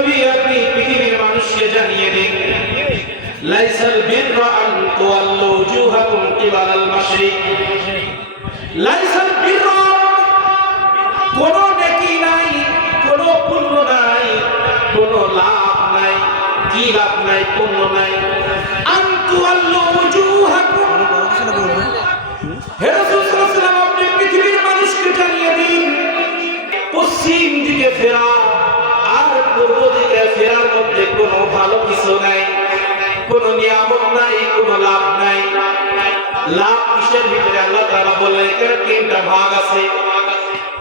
নবী আপনি পৃথিবীর মানুষকে জানিয়ে দিন। লাইসাল বিররা আন তুওয়াল্লু উজুহাকুম কিবালাল মাশরিক। লাইসাল বিররা কোন নেকি নাই কোন পুণ্য নাই কোন লাভ নাই কি লাভ নাই পুণ্য নাই। আন তুওয়াল্লু উজুহাকুম। হে রাসূল সাল্লাল্লাহু আলাইহি ওয়াসাল্লাম, আপনি পৃথিবীর মানুষকে জানিয়ে দিন। পশ্চিম দিকে ফেরা মধ্যে কোনো ভালো কিছু নাই কোনো নিয়ামত নাই কোনো লাভ নাই। লাভ কিসের ভিতরে? আল্লাহ তাআলা বলে এখানে তিনটা ভাগ আছে।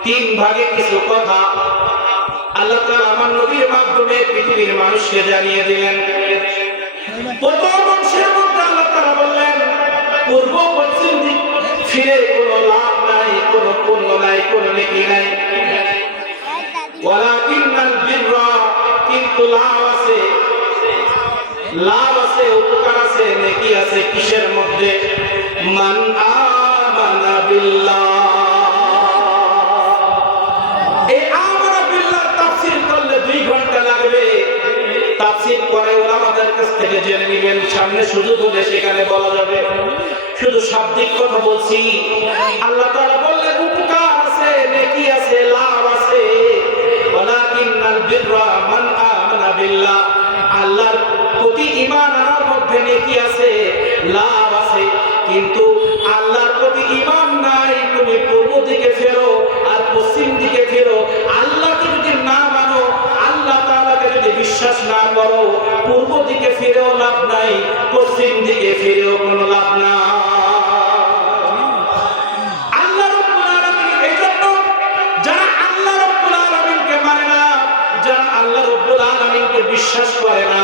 তিন ভাগে কিছু কথা। আল্লাহ তাআলা আমার নবীর মাধ্যমে পৃথিবীর মানুষকে জানিয়ে দিলেন। প্রথম অংশের মধ্যে আল্লাহ তাআলা বললেন পূর্ব পশ্চিম দিক ফিরে কোনো লাভ নাই কোনো পুণ্য নাই কোনো নেকি নাই। ওয়ালাকিন্নাল বিররা কিন্তু লাভ লাভ আছে, উপকার আছে, নেকি আছে, কিসের মধ্যে? মান আমানা বিল্লাহ। এই আমানা বিল্লাহ তাফসীর করলে দুই ঘণ্টা লাগবে। তাফসীর করে ওরা আমাদের কাছ থেকে জেনে নেবেন, সামনে সুযোগ হলে সেখানে বলা যাবে। শুধু শাব্দিক কথা বলছি। আল্লাহ তাআলা বললেন, উপকার আছে, নেকি আছে, লাভ আছে। ওয়ালাকিন্নাল বিররা মান আমানা বিল্লাহ। আল্লাহর প্রতি ঈমান আনার মধ্যে নেকি আছে, লাভ আছে। কিন্তু আল্লাহর প্রতি ঈমান নাই, তুমি পূর্ব দিকে ফেরো আর পশ্চিম দিকে ফেরো। আল্লাহকে যদি না মানো, আল্লাহ তাআলাকে যদি বিশ্বাস না করো, পূর্ব দিকে ফিরেও লাভ নাই, পশ্চিম দিকে ফিরেও কোনো লাভ নাই। মানে বিশ্বাস করে না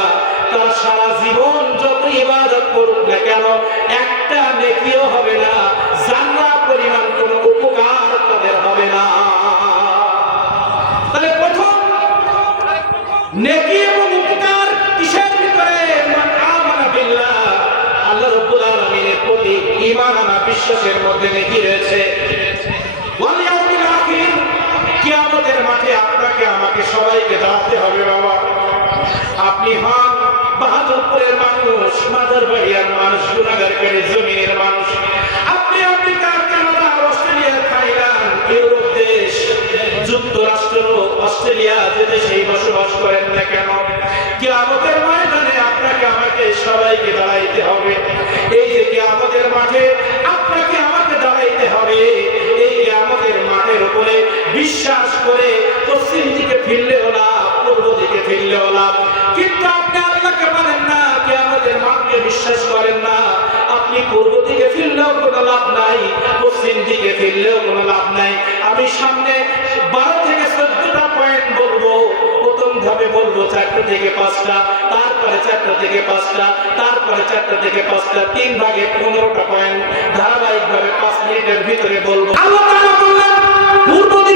সারা জীবন যত ইবাদত করুক না কেন, একটা নেকিও হবে না জান্নাহ পরিমাণ কোনো উপকার তাদের হবে না। তাহলে প্রথম, নেকি এবং উপকার কিসের ভিতরে? আল্লাহ রাব্বুল আলামিনের প্রতি ঈমান আনা বিশ্বাসের মধ্যে নেকি রয়েছে। আপনাকে, আমাকে সবাইকে দাঁড়াতে হবে বাবা। আপনি হন বাহাদুরপুরের মানুষ মাদারবাড়িয়ার মানুষ, গুণাগারকারী জমিনের মানুষ। আপনি America Canada, Australia, Thailand, Europe দেশ, যুক্তরাষ্ট্র, অস্ট্রেলিয়া যে দেশেই বসবাস করেন না কেন? কিয়ামতের ময়দানে আপনাকে, আমাকে সবাইকে দাঁড়াইতে হবে। এই যে কিয়ামতের মাঠে আপনাকে আমাকে দাঁড়াইতে হবে, এই কিয়ামতের মাঠের উপরে বিশ্বাস করে পশ্চিম দিকে ফিরলেও না পূর্ব দিকে ফিরলেও না কিন্তু আপনি আল্লাহকে মানেন না কিয়ামতের মাঠকে বিশ্বাস করেন না। আপনি পূর্ব দিকে ফিরলেও কোনো লাভ নাই, পশ্চিম দিকে ফিরলেও কোনো লাভ নাই। আমি সামনে বারো থেকে চোদ্দটা পয়েন্ট বলব। প্রথম বলব চারটা থেকে পাঁচটা, তারপরে চারটা থেকে পাঁচটা, তারপরে চারটা থেকে পাঁচটা, তিন ভাগে পনেরোটা পয়েন্ট ধারাবাহিক ভাবে পাঁচ মিনিটের ভিতরে বলব। পূর্ব দিকে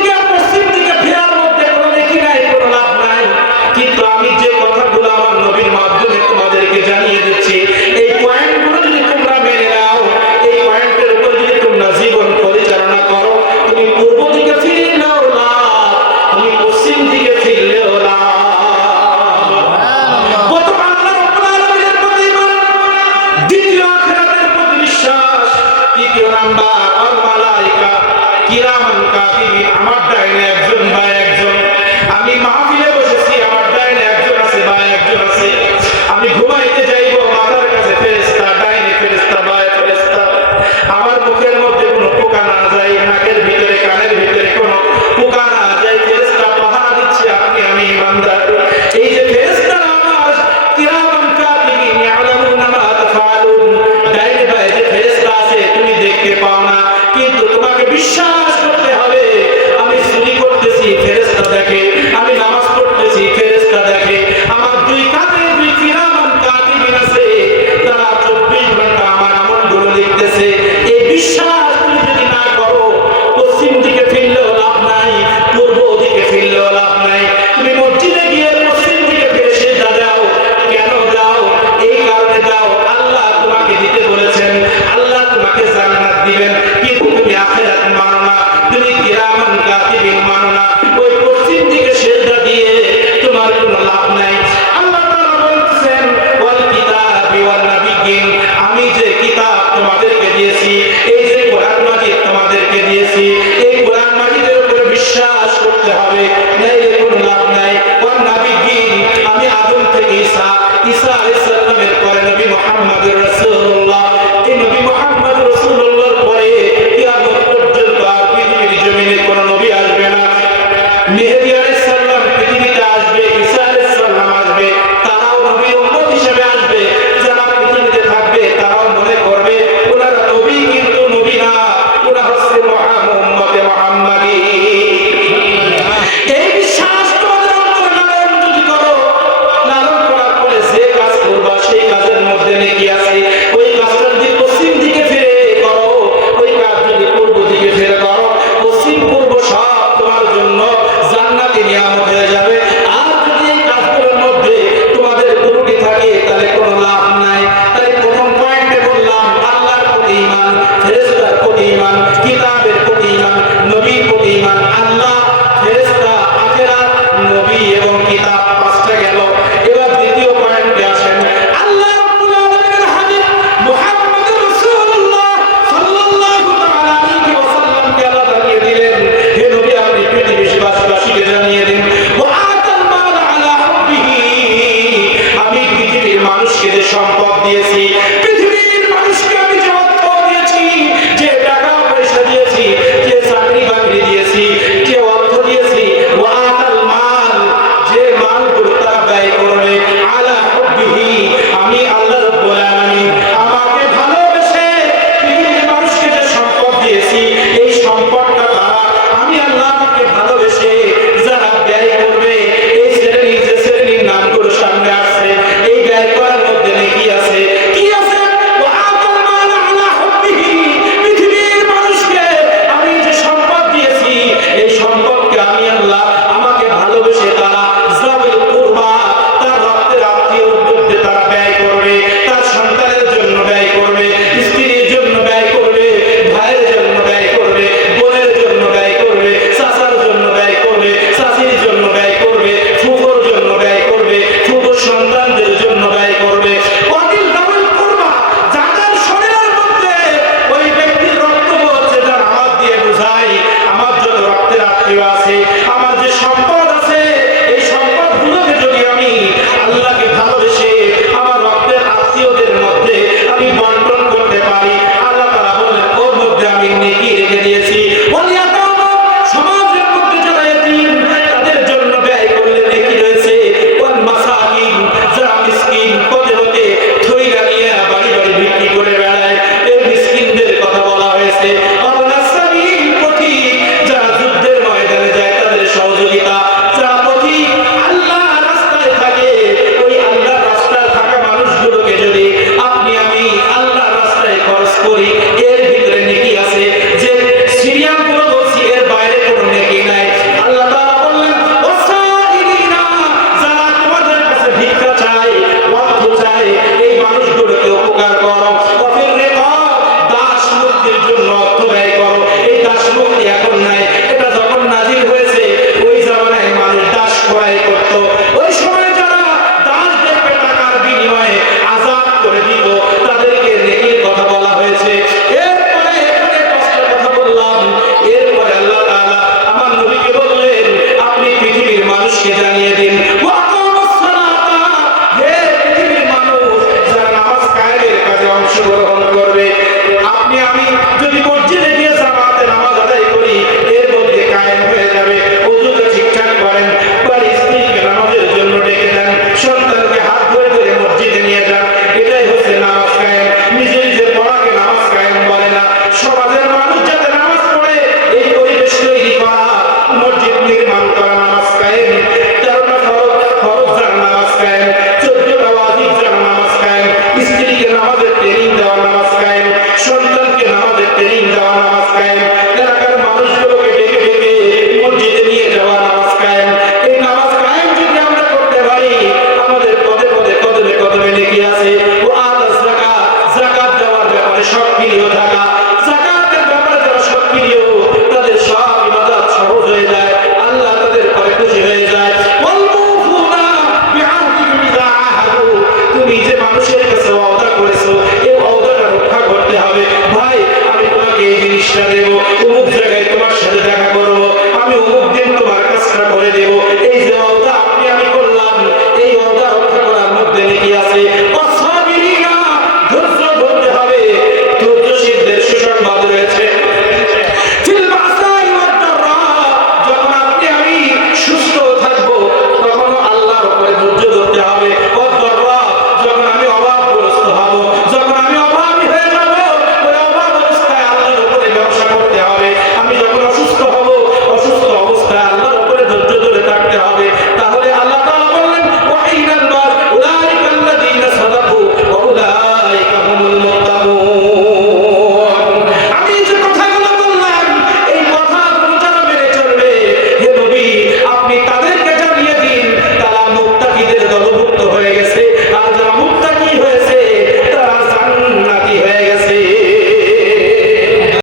Krishna Deva.